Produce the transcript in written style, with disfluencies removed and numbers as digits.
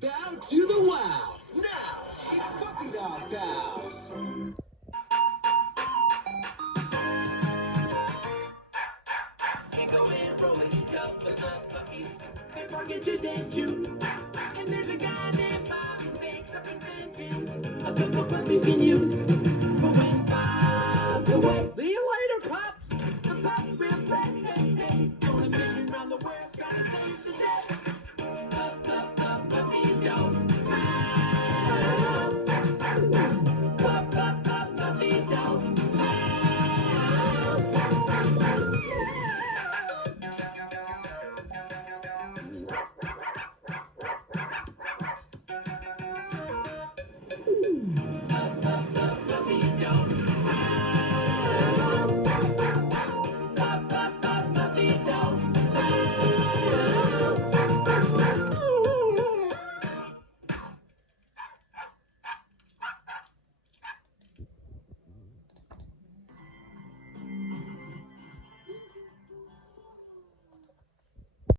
Bow to the wow. Now, it's Puppy Dog Pals. Go and rolling, couple of puppies. They're mortgages and Jew. And there's a guy named Bob who makes up inventions. A couple puppies can use. But when Bob's away,